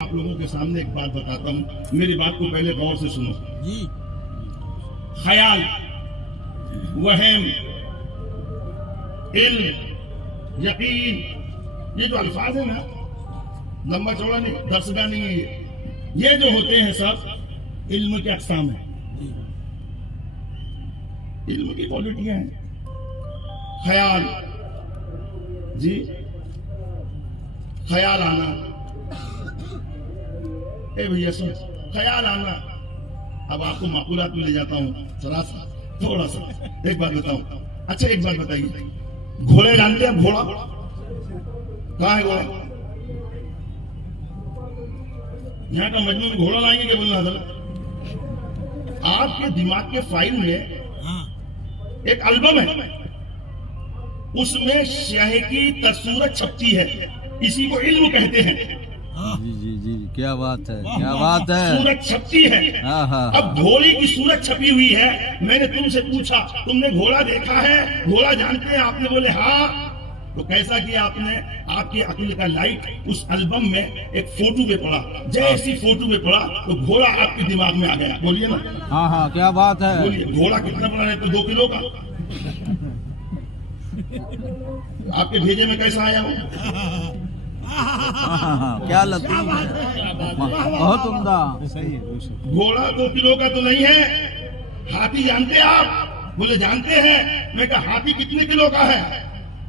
آپ لوگوں کے سامنے ایک بات بتاتا ہوں، میری بات کو پہلے غور سے سنو جی۔ خیال، وہم، علم، یقین، یہ جو الفاظ ہیں نا، لمبا چوڑا نہیں، درسگاہ نہیں ہے، یہ جو ہوتے ہیں سب علم کے اقسام ہیں، علم کی کوالٹیاں ہیں۔ خیال جی، خیال آنا، اے بھیا سن، خیال آنا۔ اب آپ کو معقولات میں لے جاتا ہوں ذرا سا، تھوڑا سا ایک بات بتاؤں۔ اچھا ایک بات بتائیے، گھوڑے جانتے ہیں؟ گھوڑا کہاں ہے؟ گھوڑا یہاں کا مجموعہ میں گھوڑا لائیں گے کہ بولنا حضرت؟ آپ کے دماغ کے فائل میں ایک البم ہے، اس میں شہ کی تصورت چھپتی ہے، اسی کو علم کہتے ہیں۔ جی جی جی، کیا بات ہے، کیا بات ہے، صورت چھپتی ہے۔ اب گھوڑے کی صورت چھپی ہوئی ہے، میں نے تم سے پوچھا تم نے گھوڑا دیکھا ہے، گھوڑا جانتے ہیں؟ آپ نے بولے ہاں۔ تو کیسا کیا آپ نے؟ آپ کی عقل کا لائٹ اس البم میں ایک فوٹو پہ پڑا، جیسی فوٹو پہ پڑا تو گھوڑا آپ کے دماغ میں آ گیا۔ بولیے نا، ہاں ہاں، کیا بات ہے۔ بولیے، گھوڑا کتنا بڑا ہے؟ تو 2 کلو کا۔ آپ کے بھیجے میں کیسا آیا وہ؟ کیا لطیف ہے، بہت عمدہ۔ گھوڑا 2 کلو کا تو نہیں ہے۔ ہاتھی جانتے ہیں آپ؟ بولے جانتے ہیں۔ میں کہا ہاتھی کتنے کلو کا ہے؟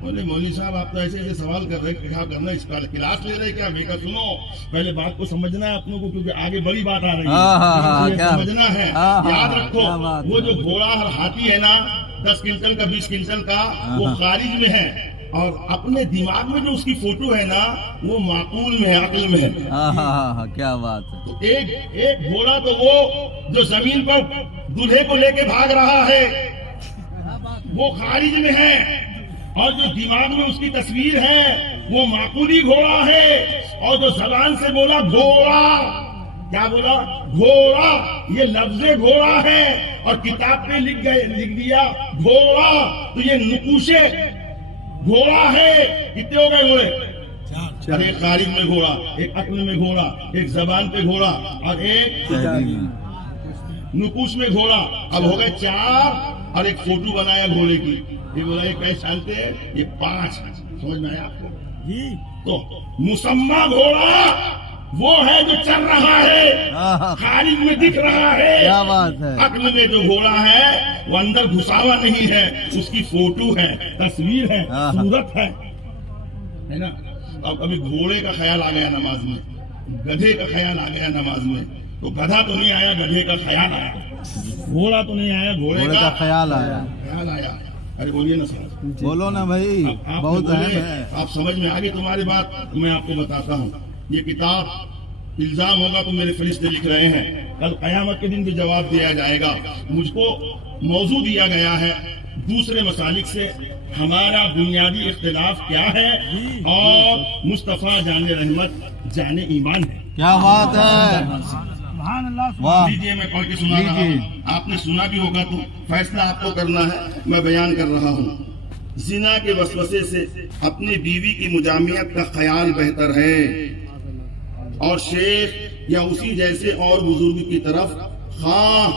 بولے مولوی صاحب آپ تو ایسے ایسے سوال کر رہے، کیا کرنا، اس کا کلاس لے رہے کیا؟ میں کہا سنو، پہلے بات کو سمجھنا ہے اپنوں کو، کیونکہ آگے بڑی بات آ رہی ہے، سمجھنا ہے۔ یاد رکھو، وہ جو گھوڑا اور ہاتھی ہے نا، 10 کنٹل کا 20 کنٹل کا، وہ خارج میں ہے، اور اپنے دماغ میں جو اس کی فوٹو ہے نا، وہ معقول میں ہے، عقل میں ہے۔ کیا بات ہے۔ تو ایک گھوڑا تو وہ جو زمین پر دولہے کو لے کے بھاگ رہا ہے، وہ خارج میں ہے، اور جو دماغ میں اس کی تصویر ہے وہ معقولی گھوڑا ہے، اور جو زبان سے بولا گھوڑا، کیا بولا؟ گھوڑا، یہ لفظ گھوڑا ہے، اور کتاب پہ لکھ دیا گھوڑا، تو یہ نقوشے گھوڑا ہے۔ کتنے ہو گئے گھوڑے؟ ایک خارج میں گھوڑا، ایک عقل میں گھوڑا، ایک زبان پہ گھوڑا، اور ایک نقوش میں گھوڑا۔ اب ہو گئے 4، اور ایک فوٹو بنایا گھوڑے کی۔ یہ بولا یہ کیسے چلتے ہیں؟ یہ 5۔ سمجھ میں آیا آپ کو؟ تو مسمى گھوڑا وہ ہے جو چل رہا ہے، خارج میں دکھ رہا ہے۔ کیا بات ہے۔ عقل میں جو گھوڑا ہے وہ اندر گھسا ہوا نہیں ہے، اس کی فوٹو ہے، تصویر ہے، صورت ہے نا۔ اب کبھی گھوڑے کا خیال آ گیا نماز میں، گدھے کا خیال آ گیا نماز میں، تو گدھا تو نہیں آیا، گدھے کا خیال آیا۔ گھوڑا تو نہیں آیا، گھوڑے کا خیال آیا۔ خیال آیا۔ ارے بولیے نا سر، بولو نا بھائی، بہت اہم ہے۔ آپ سمجھ میں آگے تمہاری بات، میں آپ کو بتاتا ہوں۔ یہ کتاب الزام ہوگا تو میرے فرشتے لکھ رہے ہیں، کل قیامت کے دن بھی جواب دیا جائے گا۔ مجھ کو موضوع دیا گیا ہے دوسرے مسالک سے ہمارا بنیادی اختلاف کیا ہے، اور مصطفیٰ جان رحمت جان ایمان ہے۔ کیا بات ہے، سبحان اللہ۔ واہ۔ لیجیے میں پڑھ کے سنا رہا ہوں، آپ نے سنا بھی ہوگا تو فیصلہ آپ کو کرنا ہے، میں بیان کر رہا ہوں۔ زنا کے وسوسے سے اپنی بیوی کی مجامعت کا خیال بہتر ہے، اور شیخ یا اسی جیسے اور بزرگ کی طرف خواہ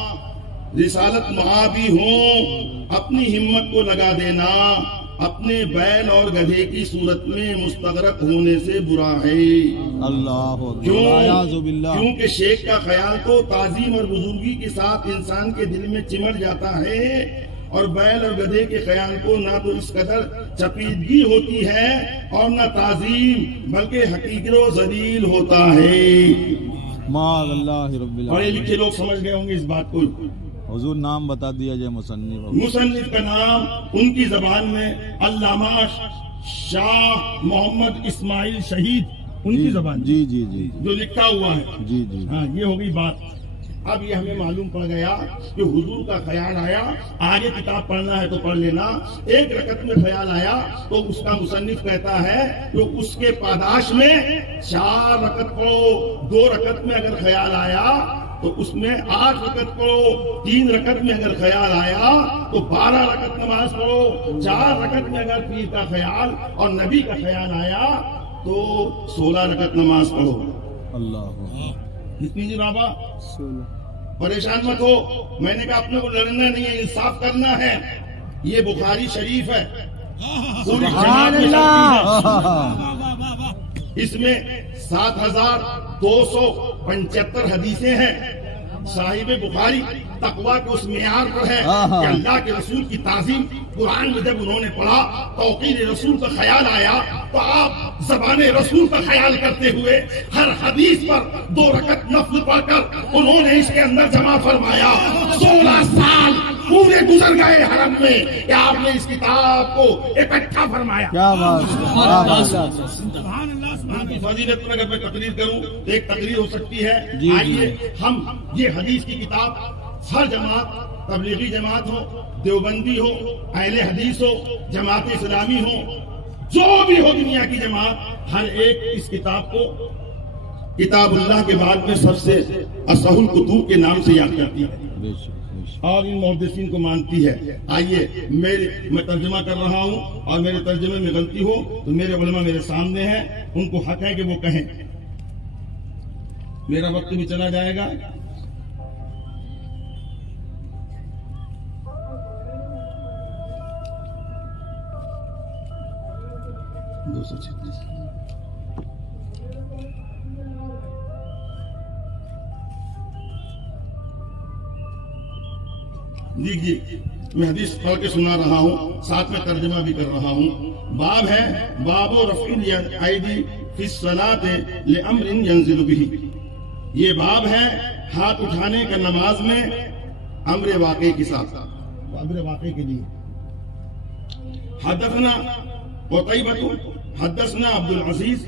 رسالت معابی ہوں، اپنی ہمت کو لگا دینا اپنے بیل اور گدھے کی صورت میں مستغرق ہونے سے برا ہے۔ اللہ کیونکہ شیخ کا خیال تو تعظیم اور بزرگی کے ساتھ انسان کے دل میں چمٹ جاتا ہے، اور بیل اور گدھے کے خیال کو نہ تو اس قدر چپیدگی ہوتی ہے اور نہ تعظیم، بلکہ حقیر و ذلیل ہوتا ہے۔ پڑھے لکھے لوگ سمجھ گئے ہوں گے اس بات کو۔ حضور نام بتا دیا جائے مصنف کا نام ان کی زبان میں علامہ شاہ محمد اسماعیل شہید، ان کی زبان جی جی جی جو لکھا ہوا ہے۔ جی جی، ہاں، یہ ہو گئی بات۔ اب یہ ہمیں معلوم پڑ گیا کہ حضور کا خیال آیا، آگے کتاب پڑھنا ہے تو پڑھ لینا۔ ایک رکعت میں خیال آیا تو اس کا مصنف کہتا ہے کہ اس کے پاداش میں 4 رکعت پڑھو۔ 2 رکعت میں اگر خیال آیا تو اس میں 8 رکعت پڑھو، 3 رکعت میں اگر خیال آیا تو 12 رکعت نماز پڑھو، 4 رکعت میں اگر پیر کا خیال اور نبی کا خیال آیا تو 16 رکعت نماز پڑھو۔ اللہ جتنی جی بابا پریشان مت ہو، میں نے کہا اپنے کو لڑنا نہیں ہے، انصاف کرنا ہے. یہ بخاری شریف ہے، پوری جماعت میں شریف ہے. اس میں 7275 حدیثیں ہیں. صاحب بخاری تقویٰ کے اس معیار پر ہے کہ اللہ کے رسول کی تعظیم قرآن میں جب انہوں نے پڑھا، توقیر رسول کا خیال آیا تو آپ زبان رسول کا خیال کرتے ہوئے ہر حدیث پر 2 رکعت نفل پڑھ کر انہوں نے اس کے اندر جمع فرمایا. 16 سال پورے گزر گئے حرم میں کہ آپ نے اس کتاب کو اکٹھا فرمایا. کیا بات ہے. ان کی فضیلت پر اگر میں تقریر کروں تو ایک تقریر ہو سکتی ہے. جی. آئیے ہم یہ حدیث کی کتاب ہر جماعت، تبلیغی جماعت ہو، دیوبندی ہو، اہل حدیث ہو، جماعت اسلامی ہو، جو بھی ہو دنیا کی جماعت، ہر ایک اس کتاب کو کتاب اللہ کے بعد میں سب سے اصح الکتب کے نام سے یاد کرتی ہے اور ان محدثین کو مانتی ہے. آئیے میں ترجمہ کر رہا ہوں اور میرے ترجمے میں غلطی ہو تو میرے علماء میرے سامنے ہیں، ان کو حق ہے کہ وہ کہیں. میرا وقت بھی چلا جائے گا. جی میں حدیث پڑھ کے سنا رہا ہوں، ساتھ میں ترجمہ بھی کر رہا ہوں. باب ہے باب رفع الایدی فی الصلاۃ لامر ينزل به. یہ باب ہے ہاتھ اٹھانے کا نماز میں امر واقع کے ساتھ، امر واقع کے لیے. حدثنا قتيبة حدثنا عبد العزيز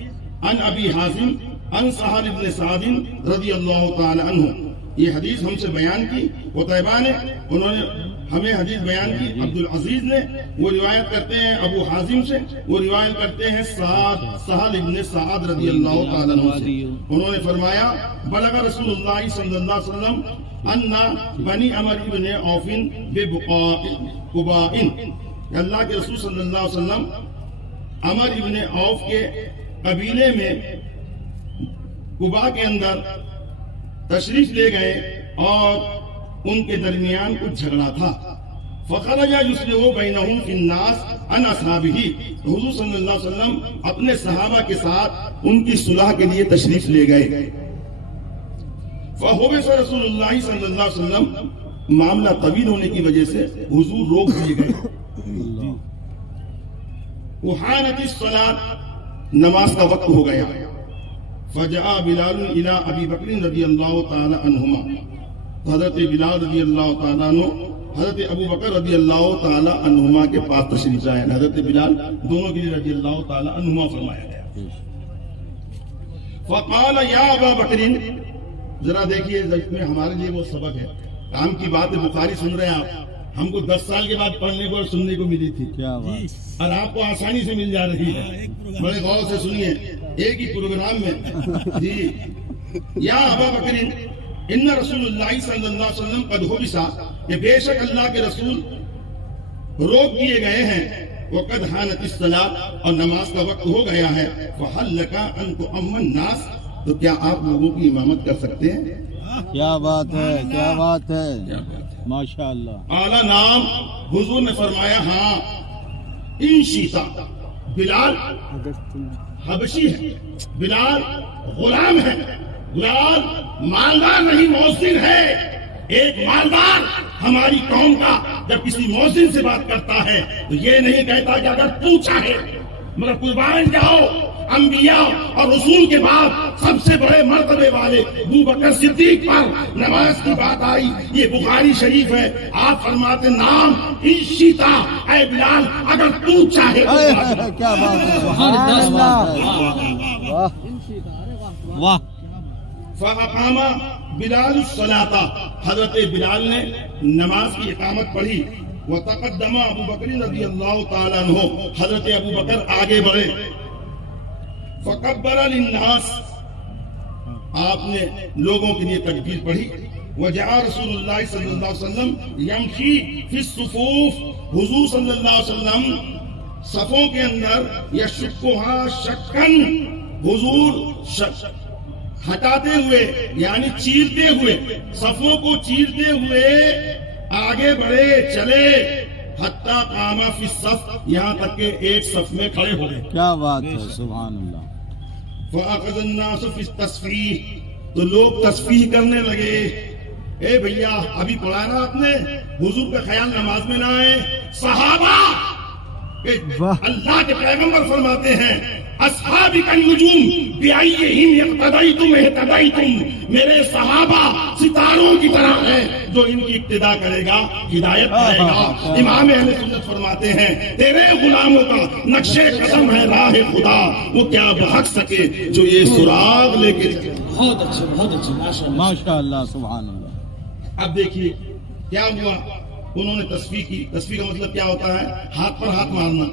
عن ابي حازم عن سہل بن سعد رضی اللہ تعالی عنہ. یہ حدیث ہم سے بیان کی قتیبہ نے، انہوں نے ہمیں حدیث بیان کی. عبد العزیز نے وہ روایت کرتے ہیں ابو حازم سے، وہ روایت کرتے ہیں سہل ابن سعد رضی اللہ تعالی عنہ سے. انہوں نے فرمایا بلغ رسول اللہ صلی اللہ علیہ وسلم ان بنی عمر ابن عوف بقباء. اللہ کے رسول صلی اللہ علیہ وسلم عمر ابن عوف کے قبیلے میں قباء کے اندر تشریف لے گئے اور ان کے درمیان کچھ جھگڑا تھا. فخرج یصلح بینہم فی الناس عن اصحابہ. حضور صلی اللہ علیہ وسلم اپنے صحابہ کے ساتھ ان کی صلح کے لیے تشریف لے گئے. فحبس رسول اللہ صلی اللہ علیہ وسلم. معاملہ طویل ہونے کی وجہ سے حضور روک دیے گئے. وحانت الصلاۃ، نماز کا وقت ہو گیا. فجاء بلال الى ابی بکر رضی اللہ تعالی عنہما. حضرت بلال رضی اللہ تعالی عنہ حضرت ابو بکر رضی اللہ تعالی عنہما کے پاس تشریف لائے. حضرت بلال دونوں کے لیے رضی اللہ تعالی عنہما فرمایا گیا. فقال یا ابا بکر، ذرا دیکھیے اس میں ہمارے لیے وہ سبق ہے. کام کی بات ہے، بخاری سن رہے ہیں آپ، ہم کو 10 سال کے بعد پڑھنے کو اور سننے کو ملی تھی، کیا بات. اور آپ کو آسانی سے مل جا رہی ہے. بڑے غور سے سنیے ایک ہی پروگرام میں. جی یا ابا بکر ان رسول اللہ صلی اللہ علیہ وسلم قد حبس، کہ بے شک اللہ کے رسول روک دیے گئے ہیں. وقد حانت الصلاۃ، اور نماز کا وقت ہو گیا ہے. فہل لک ان تؤم الناس، تو کیا آپ لوگوں کی امامت کر سکتے ہیں؟ کیا بات ہے، کیا بات ہے، ماشاء اللہ. اعلی نام. حضور نے فرمایا ہاں ان شیتا. بلال حبشی ہے، بلال غلام ہے، بلال مالدار نہیں مؤذن ہے. ایک مالدار ہماری قوم کا جب کسی مؤذن سے بات کرتا ہے تو یہ نہیں کہتا کہ اگر تو چاہے مگر قربان جاؤ. انبیاء اور رسول کے بعد سب سے بڑے مرتبے والے ابو بکر صدیق پر نماز کی بات آئی. یہ بخاری شریف ہے. آپ فرماتے نام ان شیتا، اے بلال اگر تو چاہے. کیا بات ہے، واہ. فاقام بلال الصلاۃ، حضرت بلال نے نماز کی اقامت پڑھی. وتقدم ابو بکر رضی اللہ تعالیٰ عنہ، حضرت ابو بکر آگے بڑھے. فکبر للناس، آپ نے لوگوں کے لیے تکبیر پڑھی. وجاء رسول اللہ صلی اللہ علیہ وسلم یمشی فی الصفوف، حضور صلی اللہ علیہ وسلم صفوں کے اندر یشقها شکن، حضور ہٹاتے ہوئے یعنی چیرتے ہوئے، صفوں کو چیرتے ہوئے آگے بڑھے چلے، حتی قام فی الصف، یہاں تک کہ ایک صف میں کھڑے ہو گئے۔ کیا بات ہے، سبحان اللہ۔ فَأَخَذَ النَّاسُ فِي التَّصْفِيحِ، تو لوگ تصفیح کرنے لگے۔ اے بھیا ابھی پڑھا نا آپ نے، حضور کا خیال نماز میں نہ آئے، صحابہ کہ اللہ کے پیغمبر فرماتے ہیں اصحابی النجوم بأیہم اقتدیتم اہتدیتم، میرے صحابہ ستاروں کی طرح ہیں، جو ان کی اقتدا کرے گا ہدایت پائے گا۔ امام اہل سنت فرماتے ہیں تیرے غلاموں کا نقش قدم ہے راہ خدا، وہ کیا بھاگ سکے جو یہ سراغ لے کے چلے۔ بہت اچھے، بہت اچھے، ماشاء اللہ، سبحان اللہ۔ اب دیکھیے کیا ہوا، انہوں نے تصفیح کی۔ تصفیح کا مطلب کیا ہوتا ہے؟ ہاتھ پر ہاتھ مارنا،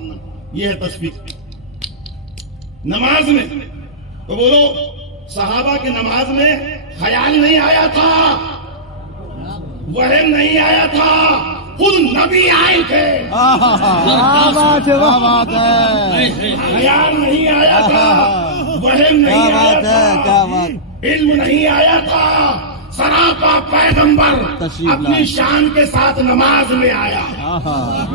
یہ ہے تصفیح نماز میں۔ تو بولو صحابہ کے نماز میں خیال نہیں آیا تھا، وہم نہیں آیا تھا، خود نبی آئے تھے، کیا بات ہے، کیا بات ہے، خیال نہیں آیا تھا، وہم نہیں کیا آیا بات ہے، تھا، کیا بات۔ علم نہیں آیا تھا، سراپا پیغمبر تشریف اپنی لائے۔ شان کے ساتھ نماز میں آیا۔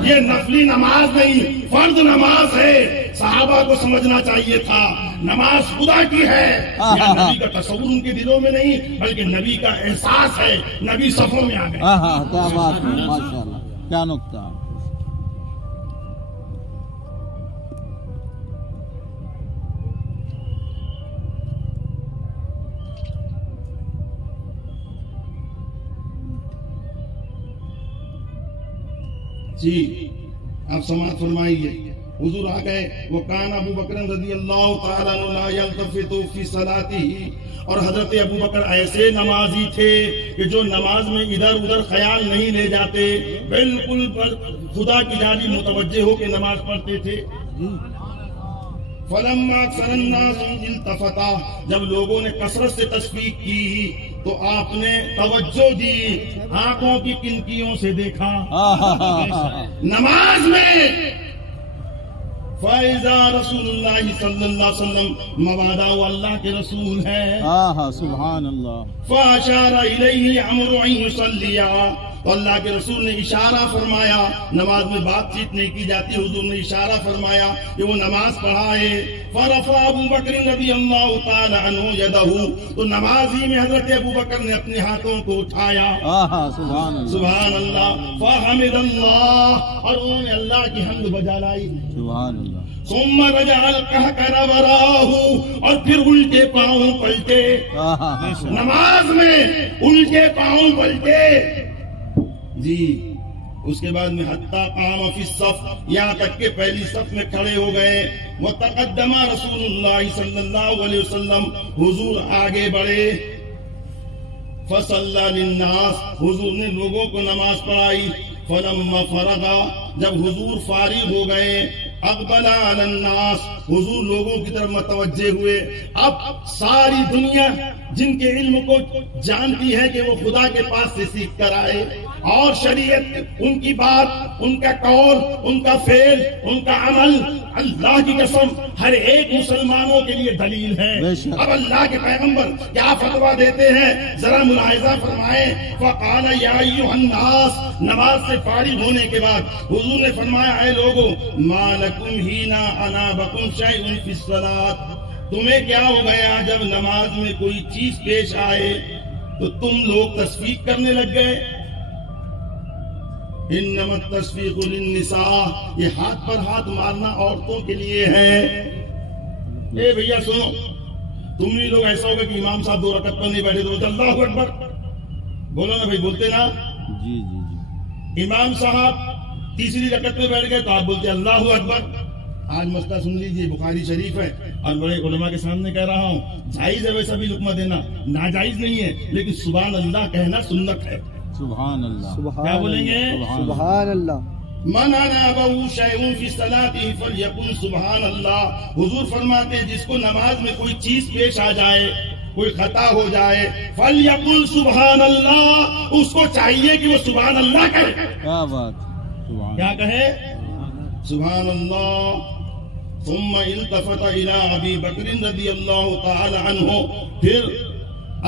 یہ نفلی نماز نہیں، فرض نماز ہے۔ صحابہ کو سمجھنا چاہیے تھا نماز خدا کی ہے، یہ نبی کا تصور ان کے دلوں میں نہیں بلکہ نبی کا احساس ہے۔ نبی صفوں میں آ گئے۔ کیا بات ہے، ماشاء اللہ، کیا نقطہ۔ جی آپ سماعت فرمائیے، حضور آ گئے۔ وکان ابو بکر رضی اللہ تعالیٰ عنہ لا یلتفت فی صلاتہ، اور حضرت ابو بکر ایسے نمازی تھے کہ جو نماز میں ادھر ادھر خیال نہیں لے جاتے، بالکل خدا کی جانب متوجہ ہو کے نماز پڑھتے تھے۔ فلما اکثر الناس التفتا، جب لوگوں نے کثرت سے تصفیق کی تو آپ نے توجہ دی، آنکھوں کی کنکیوں سے دیکھا نماز میں۔ فَإِذَا رسول اللہ صلی اللہ علیہ وسلم، مبادا وہ اللہ کے رسول ہیں۔ سبحان اللہ۔ فَأَشَارَ إِلَيْهِ عَمْرُ أَن يُصَلِّيَ، تو اللہ کے رسول نے اشارہ فرمایا، نماز میں بات چیت نہیں کی جاتی، حضور نے اشارہ فرمایا کہ وہ نماز پڑھائے۔ فرفع ابو بکر رضی اللہ تعالی عنہ یدہ، تو نمازی میں حضرت ابو بکر نے اپنے ہاتھوں کو اٹھایا۔ سبحان اللہ، سبحان اللہ۔ فحمد اللہ، اور انہوں نے اللہ کی حمد بجا لائی۔ سبحان اللہ۔ ثم رجع القہقر وراہ، اور پھر الٹے پاؤں پلٹے، نماز میں الٹے پاؤں پلٹے۔ جی اس کے بعد میں حتی قام فی الصف، یہاں تک کہ پہلی صف میں کھڑے ہو گئے۔ وتقدم رسول اللہ صلی اللہ علیہ وسلم، حضور آگے بڑھے۔ فصلی للناس، حضور نے لوگوں کو نماز پڑھائی۔ فلما فرغ، جب حضور فارغ ہو گئے، اقبل علی الناس، حضور لوگوں کی طرف متوجہ ہوئے۔ اب ساری دنیا جن کے علم کو جانتی ہے کہ وہ خدا کے پاس سے سیکھ کر آئے، اور شریعت ان کی بات، ان کا قول، ان کا فعل، ان کا عمل، اللہ کی قسم ہر ایک مسلمانوں کے لیے دلیل ہے۔ اب اللہ کے پیغمبر کیا فتویٰ دیتے ہیں ذرا ملاحظہ فرمائیں۔ فقال یا ایھا الناس، نماز سے فارغ ہونے کے بعد حضور نے فرمایا اے لوگو، ما لکم حینا انابکم شیء فی الصلاۃ، تمہیں کیا ہو گیا جب نماز میں کوئی چیز پیش آئے تو تم لوگ تصفیق کرنے لگ گئے۔ انما التصفیق للنساء، یہ ہاتھ پر ہاتھ مارنا عورتوں کے لیے ہے۔ اے بھیا سنو، تم بھی لوگ ایسا ہوگا کہ امام صاحب 2 رکعت پر نہیں بیٹھے تو اللہ اکبر بولو نا بھائی، بولتے نا؟ جی جی جی۔ امام صاحب تیسری رکعت میں بیٹھ گئے تو آپ بولتے اللہ اکبر۔ آج مسئلہ سن لیجیے، بخاری شریف ہے اور بڑے علماء کے سامنے کہہ رہا ہوں، جائز ہے ویسا بھی لقمہ دینا، ناجائز نہیں ہے، لیکن سبحان اللہ کہنا سنت ہے۔ سبحان اللہ، کیا بولیں گے؟ سبحان اللہ۔ من انابہ شیء فی صلاتہ فلیقل سبحان اللہ، حضور فرماتے جس کو نماز میں کوئی چیز پیش آ جائے، کوئی خطا ہو جائے، فلیقل سبحان اللہ، اس کو چاہیے کہ وہ سبحان اللہ کہے۔ کیا بات، سبحان کیا کہے؟ سبحان اللہ۔ ثم التفت الى ابی بکر رضی اللہ تعالی عنہ، پھر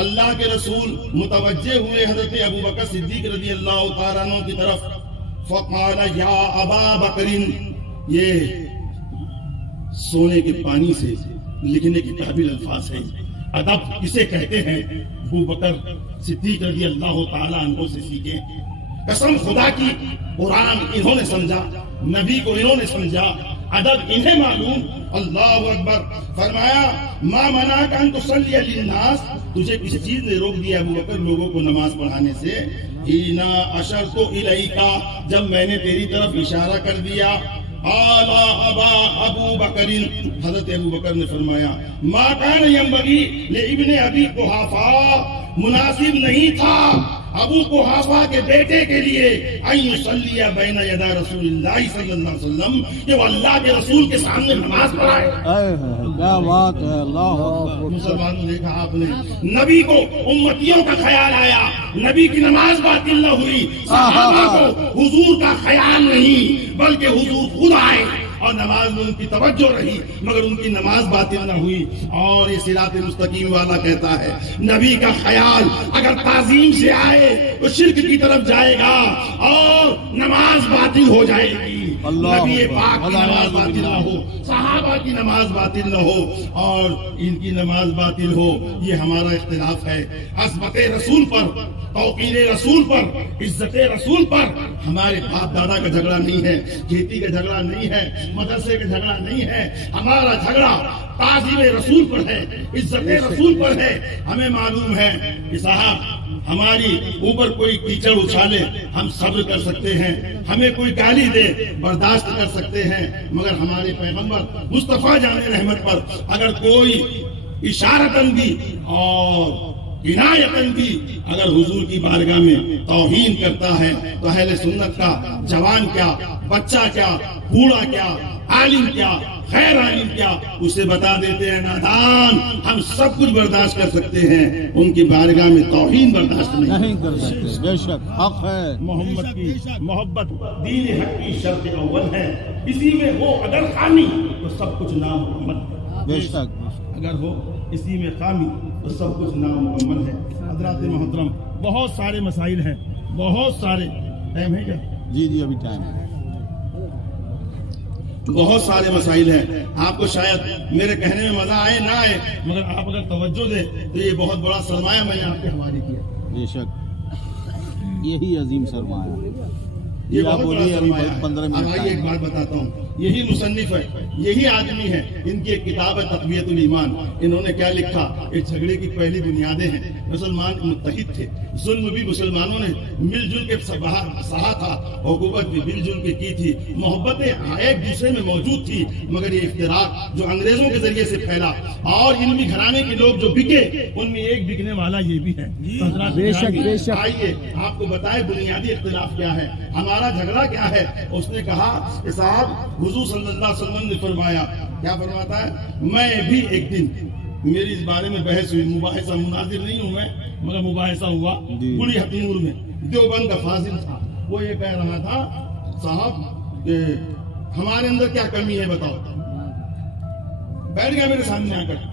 اللہ کے رسول متوجہ ہوئے حضرت ابو بکر صدیق رضی اللہ تعالیٰ عنہ کی طرف، فقال یا ابا بکر، یہ سونے کے پانی سے لکھنے کے قابل الفاظ ہیں، ادب کسے کہتے ہیں، ابو بکر صدیق رضی اللہ تعالیٰ عنہ سے سیکھیں۔ قسم خدا کی، قرآن انہوں نے سمجھا، نبی کو انہوں نے سمجھا، ادب انہیں معلوم۔ اللہ اکبر۔ فرمایا ما منعک ان تصلی للناس، تجھے کسی چیز نے روک دیا ابو بکر لوگوں کو نماز پڑھانے سے، حین اشرت الیک، جب میں نے تیری طرف اشارہ کر دیا۔ قال ابو بکر، حضرت ابو بکر نے فرمایا ما کان ینبغی لابن ابی قحافہ، مناسب نہیں تھا ابو قحافہ کے بیٹے کے لیے ان یصلی بین یدی رسول اللہ صلی اللہ علیہ وسلم، کہ وہ اللہ کے رسول کے سامنے نماز پڑھائے۔ کیا بات ہے، اللہ اکبر۔ مسلمانوں نے کہا، آپ نے نبی کو امتیوں کا خیال آیا، نبی کی نماز باطل نہ ہوئی، صحابہ کو حضور کا خیال نہیں بلکہ حضور خود آئے اور نماز میں ان کی توجہ رہی، مگر ان کی نماز باطل نہ ہوئی۔ اور یہ صراط مستقیم والا کہتا ہے نبی کا خیال اگر تعظیم سے آئے تو شرک کی طرف جائے گا اور نماز باطل ہو جائے گی۔ نبی پاک کی نماز باطل نہ ہو، صحابہ کی نماز باطل نہ ہو اور ان کی نماز باطل ہو، یہ ہمارا اختلاف ہے۔ عظمت رسول پر، توقیر رسول پر، عزت رسول پر ہمارے باپ دادا کا جھگڑا نہیں ہے، کھیتی کا جھگڑا نہیں ہے، مدرسے کا جھگڑا نہیں ہے، ہمارا جھگڑا تعظیم رسول پر ہے، عزت رسول پر ہے۔ ہمیں معلوم ہے کہ صاحب ہماری اوپر کوئی کیچڑ اچھالے ہم صبر کر سکتے ہیں، ہمیں کوئی گالی دے برداشت کر سکتے ہیں، مگر ہمارے پیغمبر مصطفیٰ جان رحمت پر اگر کوئی اشارتاً بھی اور عنایتاً بھی اگر حضور کی بارگاہ میں توہین کرتا ہے تو اہل سنت کا جوان کیا، بچہ کیا، بوڑھا کیا، عالم کیا، خیر عالم کیا، اسے بتا دیتے ہیں نادان، ہم سب کچھ برداشت کر سکتے ہیں، ان کی بارگاہ میں توہین برداشت نہیں کر سکتے۔ بے شک حق ہے، محمد کی محبت دین حق کی شرط اول ہے، اسی میں ہو اگر خامی تو سب کچھ نامکمل ہے۔ بے شک اگر ہو اسی میں خامی تو سب کچھ نامکمل ہے۔ حضرات محترم، بہت سارے مسائل ہیں، بہت سارے، ٹائم ہے کیا؟ جی ابھی ٹائم ہے۔ بہت سارے مسائل ہیں، آپ کو شاید میرے کہنے میں مزہ آئے نہ آئے، مگر آپ اگر توجہ دیں تو یہ بہت بڑا سرمایہ میں نے آپ کے حوالے کیا۔ بے شک یہی عظیم سرمایہ، یہ آپ بہت بڑا بولیے ابھی سرمایہ ہے۔ 15 منٹ۔ اب آئیے ایک بات بتاتا ہوں، یہی مصنف ہے، یہی آدمی ہے، ان کی ایک کتاب ہے تقویت الایمان، انہوں نے کیا لکھا؟ اس جھگڑے کی پہلی بنیادیں ہیں، مسلمان متحد تھے، ظلم بھی مسلمانوں نے مل جل کے سہا تھا، حکومت بھی مل جل کے کی تھی، محبتیں ایک دوسرے میں موجود تھی، مگر یہ افتراق جو انگریزوں کے ذریعے سے پھیلا اور علمی گھرانے کے لوگ جو بکے، ان میں ایک بکنے والا یہ بھی ہے۔ بے شک بے شک۔ آئیے آپ کو بتائے بنیادی اختلاف کیا ہے، ہمارا جھگڑا کیا ہے۔ اس نے کہا کہ صاحب حضور صلی اللہ علیہ وسلم نے فرمایا، کیا فرماتا ہے؟ میں بھی ایک دن، میری اس بارے میں بحث ہوئی، مباحثہ مناظر نہیں ہوں میں، مگر مباحثہ ہوا بڑی حتیمور میں، دیوبند کا فاضل تھا، وہ یہ کہہ رہا تھا صاحب کہ ہمارے اندر کیا کمی ہے بتاؤ۔ بیٹھ گیا میرے سامنے آ کر،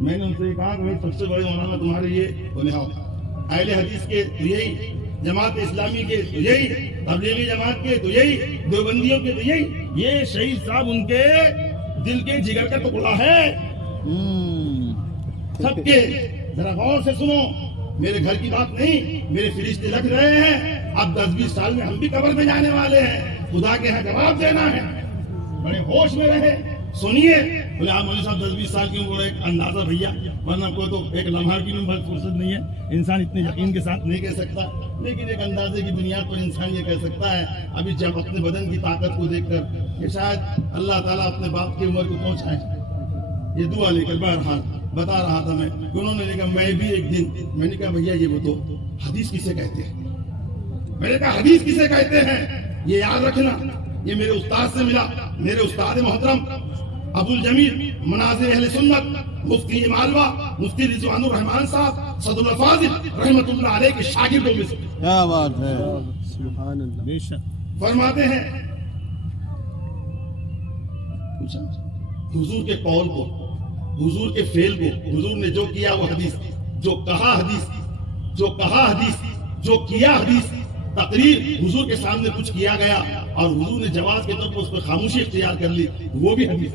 میں نے ان سے کہا کہ سب سے بڑے مولانا تمہارے یہ بولے ہاں اہل حدیث کے تو یہی، جماعت اسلامی کے تو یہی، تبلیغی جماعت کے تو یہی، دیوبندیوں کے تو یہی۔ یہ شہید صاحب ان کے دل کے جگر کا ٹکڑا ہے، سب کے۔ ذرا غور سے سنو، میرے گھر کی بات نہیں، میرے فرشتے لگ رہے ہیں، اب 10-20 سال میں ہم بھی قبر میں جانے والے ہیں، خدا کے یہاں جواب دینا ہے، بڑے ہوش میں رہے، سنیے۔ بولے آپ مولوی صاحب 10-20 سال کیوں بول رہے؟ ایک اندازہ بھیا، ورنہ کوئی تو ایک لمحہ کی بھی فرصت نہیں ہے، انسان اتنے یقین کے ساتھ نہیں کہہ سکتا، لیکن ایک اندازے کی بنیاد پر انسان یہ کہہ سکتا ہے ابھی جب اپنے بدن کی طاقت کو دیکھ کر کہ شاید اللہ تعالیٰ اپنے باپ کی عمر کو پہنچائے، یہ دعا لے کر بہرحال بتا رہا تھا میں کہ انہوں نے کہا میں بھی ایک دن، میں نے کہا بھیا یہ وہ تو حدیث کسے کہتے ہیں؟ میں نے کہا حدیث کسے کہتے ہیں؟ یہ یاد رکھنا، یہ میرے استاد سے ملا، میرے استاد محترم ابو الجمیل مناظر اہل سنت مفتی مالوہ مفتی رضوان الرحمان صاحب صدر الفاضل رحمت اللہ علیہ کے شاگردوں میں سے۔ کیا بات ہے، سبحان اللہ۔ فرماتے ہیں حضور کے قول کو، حضور کے فعل کو، حضور نے جو کیا وہ حدیث، جو کہا حدیث، جو کہا حدیث، جو کیا حدیث، تقریر حضور کے سامنے کچھ کیا گیا اور حضور نے جواز کے طور پر اس پر خاموشی اختیار کر لی، وہ بھی حدیث،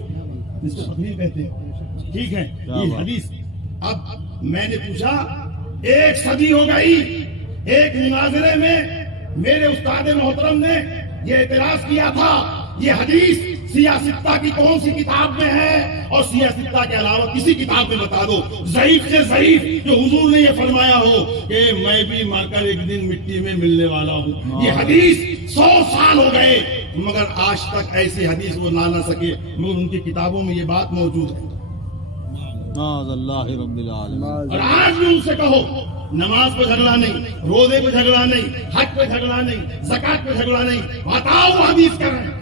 اس کو تقریر کہتے ہیں. ٹھیک ہے، یہ حدیث. اب میں نے پوچھا 1 صدی ہو گئی، ایک مناظرے میں میرے استاد محترم نے یہ اعتراض کیا تھا یہ حدیث سیاستہ کی کون سی کتاب میں ہے، اور سیاستہ کے علاوہ کسی کتاب میں بتا دو ضعیف سے ضعیف جو حضور نے یہ فرمایا ہو کہ میں بھی مر کر ایک دن مٹی میں ملنے والا ہوں. یہ حدیث 100 سال ہو گئے مگر آج تک ایسی حدیث وہ لا نہ سکے، مگر ان کی کتابوں میں یہ بات موجود ہے. ناز اللہ رب العالمین. اور آج بھی ان سے کہو نماز پہ جھگڑا نہیں، روزے پہ جھگڑا نہیں، حج پہ جھگڑا نہیں، زکات پہ جھگڑا نہیں، بتاؤ حدیث کر رہے ہیں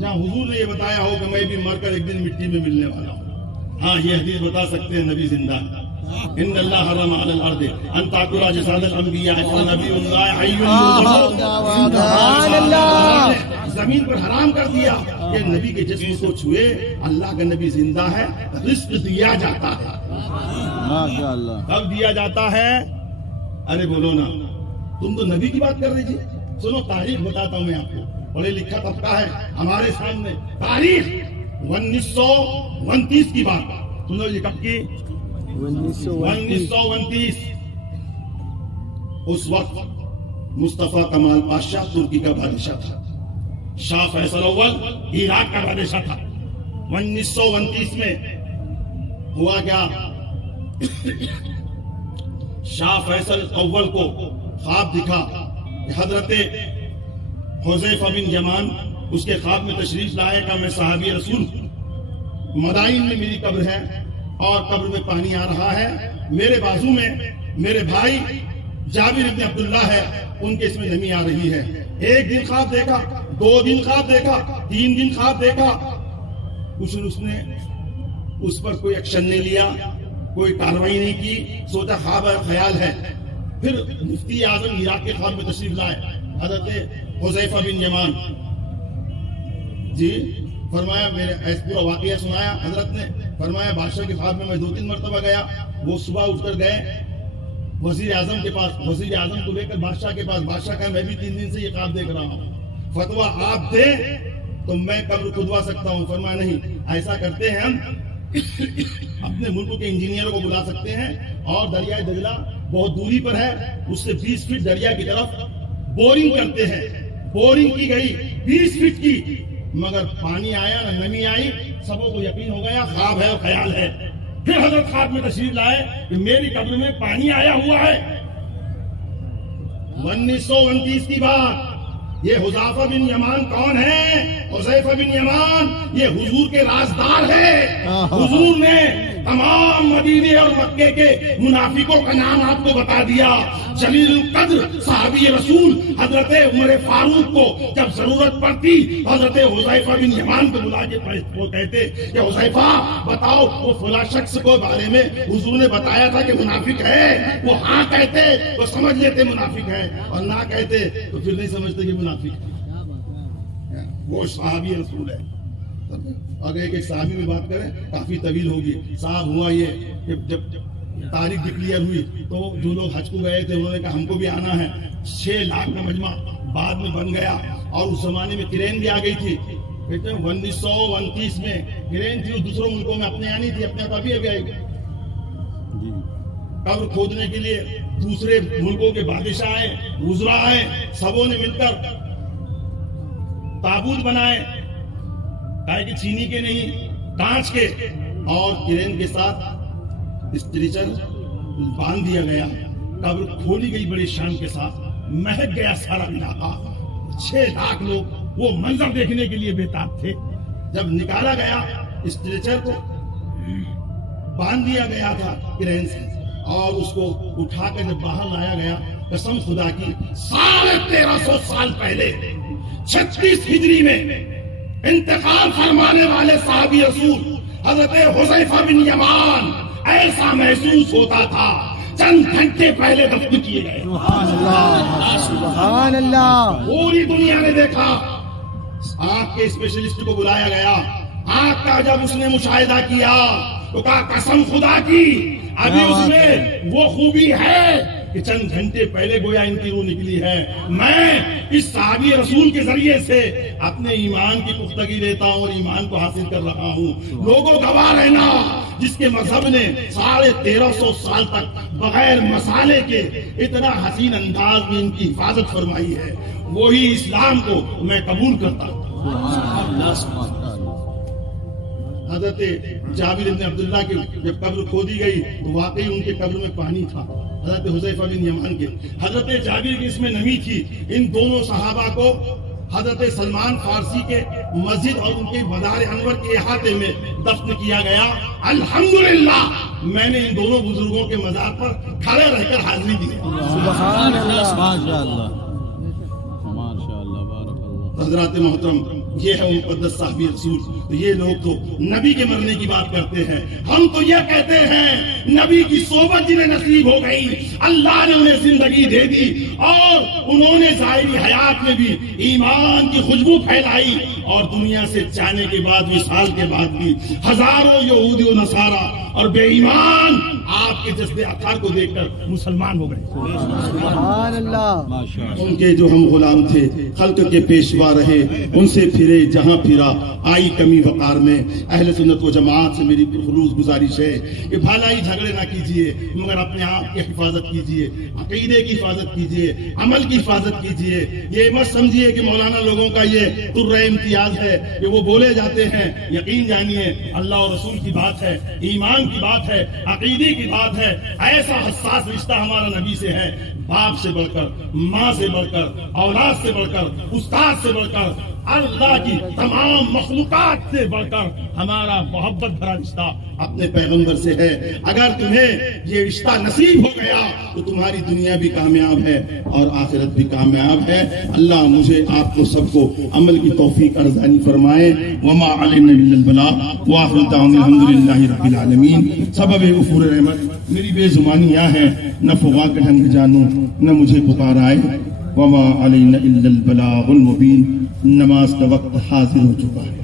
جہاں حضور نے یہ بتایا ہو کہ میں بھی مر کر ایک دن مٹی میں ملنے والا ہوں. ہاں یہ حدیث بتا سکتے ہیں نبی زندہ ہے. ان اللہ حرم علی الارض ان تاکل جساد الانبیاء والنبی اللہ حی سبحان اللہ. زمین پر حرام کر دیا کہ نبی کے جسم کو چھوئے، اللہ کا نبی زندہ ہے، رزق دیا جاتا ہے. ماشاء اللہ. کب دیا جاتا ہے؟ ارے بولو نا، تم تو نبی کی بات کر رہی تھی. سنو تاریخ بتاتا ہوں میں آپ کو، پڑھے لکھا طبقہ ہے ہمارے سامنے. تاریخ 1929 کی بات سنو جی. کب کی؟ 1929. اس وقت مصطفیٰ کمال پاشا ترکی کا بادشاہ تھا، شاہ فیصل اول عراق کا بادشاہ تھا. 1929 میں ہوا کیا؟ شاہ فیصل اول کو خواب دکھا کہ حضرت حذیفہ بن یمان اس کے خواب میں تشریف لائے کہ میں صحابی رسول، مدائن میں میری قبر ہے اور قبر میں پانی آ رہا ہے، میرے بازو میں میرے بھائی جابر بن عبداللہ ہے، ان کے اس میں نمی آ رہی ہے. 1 دن خواب دیکھا، 2 دن خواب دیکھا، 3 دن خواب دیکھا، کچھ اس نے اس پر کوئی ایکشن نہیں لیا، کوئی کاروائی نہیں کی، سوچا خواب ہے، خیال ہے. پھر مفتی اعظم عراق کے خواب میں تشریف لائے حضرت حذیفہ بن یمان جی. فرمایا میرے پورا واقعہ سنایا حضرت نے. فرمایا بادشاہ کے خواب میں 2-3 مرتبہ گیا. وہ صبح اٹھ کر گئے وزیر اعظم کے پاس، وزیر اعظم کو لے کر بادشاہ کے پاس. بادشاہ کہا میں بھی 3 دن سے یہ خواب دیکھ رہا ہوں، فتویٰ آپ دیں تو میں قبر کھدوا سکتا ہوں. فرمایا نہیں، ایسا کرتے ہیں ہم اپنے ملک کے انجینئروں کو بلا سکتے ہیں اور دریائے دجلہ بہت دوری پر ہے، اس سے 20 فٹ دریا کی طرف بورنگ کرتے ہیں. بورنگ کی گئی 20 فٹ کی، مگر پانی آیا نہ نمی آئی. سبوں کو یقین ہو گیا خواب ہے اور خیال ہے. پھر حضرت خواب میں تشریف لائے کہ میری قبر میں پانی آیا ہوا ہے. 1929 کی بات. یہ حذیفہ بن یمان کون ہے؟ حذیفہ بن یمان یہ حضور کے رازدار ہے. حضور نے تمام مدینے اور مکے کے منافقوں کا نام آپ کو بتا دیا. جلیل القدر صحابی رسول حضرت عمر فاروق کو جب ضرورت پڑتی حضرت حذیفہ بن یمان کو بلا کے وہ کہتے کہ حذیفہ بتاؤ وہ فلاں شخص کو بارے میں حضور نے بتایا تھا کہ منافق ہے. وہ ہاں کہتے تو سمجھ لیتے منافق ہے، اور نہ کہتے تو پھر نہیں سمجھتے کہ منافق ہے. وہ صحابی رسول ہے. اگر ایک صحابی میں بات کریں کافی طویل ہوگی. صاحب ہوا یہ کہ جب تاریخ ڈکلیئر ہوئی تو جو لوگ حج کو گئے تھے انہوں نے کہا ہم کو بھی آنا ہے. 6 لاکھ کا مجمع بعد میں بن گیا، اور اس زمانے میں کرین بھی آ گئی تھی. 1929 میں کرین تھی، دوسروں ملکوں میں اپنے آنی تھی، اپنے ابھی ابھی آئی. قبر کھودنے کے لیے دوسرے ملکوں کے بادشاہ آئے، وزراء آئے، سبوں نے مل کر تابوت بنائے، کہ چینی کے نہیں کانچ کے، اور کرین کے ساتھ اسٹریچر باندھ دیا گیا. قبر کھولی گئی بڑی شان کے ساتھ، مہک گیا سارا علاقہ. 6 لاکھ لوگ وہ منظر دیکھنے کے لیے بےتاب تھے. جب نکالا گیا اسٹریچر کو باندھ دیا گیا تھا کرین سے، اور اس کو اٹھا کر جب باہر لایا گیا، قسم خدا کی 1350 سال پہلے 36 ہجری میں انتقال فرمانے والے صحابی رسول حضرت حذیفہ بن یمان ایسا محسوس ہوتا تھا چند گھنٹے پہلے دفن کیے گئے. سبحان اللہ سبحان اللہ. پوری دنیا نے دیکھا. آنکھ کے اسپیشلسٹ کو بلایا گیا، آگ کا جب اس نے مشاہدہ کیا تو کہا قسم خدا کی ابھی اس میں وہ خوبی ہے کہ چند گھنٹے پہلے گویا ان کی روح نکلی ہے. میں اس صحابی رسول کے ذریعے سے اپنے ایمان کی پختگی دیتا ہوں اور ایمان کو حاصل کر رہا ہوں. لوگوں گواہ رہنا جس کے مذہب نے 1350 سال تک بغیر مسالے کے اتنا حسین انداز میں ان کی حفاظت فرمائی ہے, وہی اسلام کو میں قبول کرتا ہوں. حضرت جابر بن عبداللہ کی جب قبر کھودی گئی تو واقعی ان کے قبر میں پانی تھا. حضرت حذیفہ بن یمان کے, حضرت جابر کی اس میں نمی تھی. ان دونوں صحابہ کو حضرت سلمان فارسی کے مسجد اور ان کے مزار انور کے احاطے میں دفن کیا گیا. الحمدللہ میں نے ان دونوں بزرگوں کے مزار پر کھڑے رہ کر حاضری دی. سبحان اللہ, ماشاء اللہ, ماشاء اللہ, بارک اللہ. حضرات محترم, یہ ہے مقدس صحابی رسول. تو یہ لوگ تو نبی کے مرنے کی بات کرتے ہیں, ہم تو یہ کہتے ہیں نبی کی صحبت جنہیں نصیب ہو گئی, اللہ نے انہیں زندگی دے دی اور انہوں نے ظاہری حیات میں بھی ایمان کی خوشبو پھیلائی, اور دنیا سے جانے کے بعد وصال کے بعد بھی ہزاروں یہودی و نصارا اور بے ایمان آپ کے جذبے اطہار کو دیکھ کر مسلمان ہو گئے. سبحان اللہ. ماشاء اللہ. ان کے جو ہم غلام تھے خلق کے پیشوا رہے, ان سے پھرے جہاں پھرا آئی کمی وقار میں. اہل سنت و جماعت سے میری خلوص گزارش ہے کہ بھلائی جھگڑے نہ کیجیے مگر اپنے آپ کی حفاظت کیجیے, عقیدے کی حفاظت کیجیے, عمل کی حفاظت کیجیے. یہ مت سمجھیے کہ مولانا لوگوں کا یہ ترہ امتیاز ہے کہ وہ بولے جاتے ہیں. یقین جانیے اللہ اور رسول کی بات ہے, ایمان کی بات ہے, عقیدے کی بات ہے. ایسا حساس رشتہ ہمارا نبی سے ہے, باپ سے بڑھ کر, ماں سے بڑھ کر, اولاد سے بڑھ کر, استاد سے بڑھ کر, اللہ کی تمام مخلوقات سے بڑھ کر ہمارا محبت بھرا رشتہ اپنے پیغمبر سے ہے. اگر تمہیں یہ رشتہ نصیب ہو گیا تو تمہاری دنیا بھی کامیاب ہے اور آخرت بھی کامیاب ہے. اللہ مجھے آپ کو سب کو عمل کی توفیق ارزانی فرمائے. وما علینا الا البلاغ وآخر دعوانا الحمدللہ رب العالمین. سبب غفور رحمت میری بے زبانی یہ ہے, نہ فغا کا ڈھنگ جانوں نہ مجھے پکار آئے. وما علینا الا البلاغ المبین. نماز کا وقت حاضر ہو چکا ہے.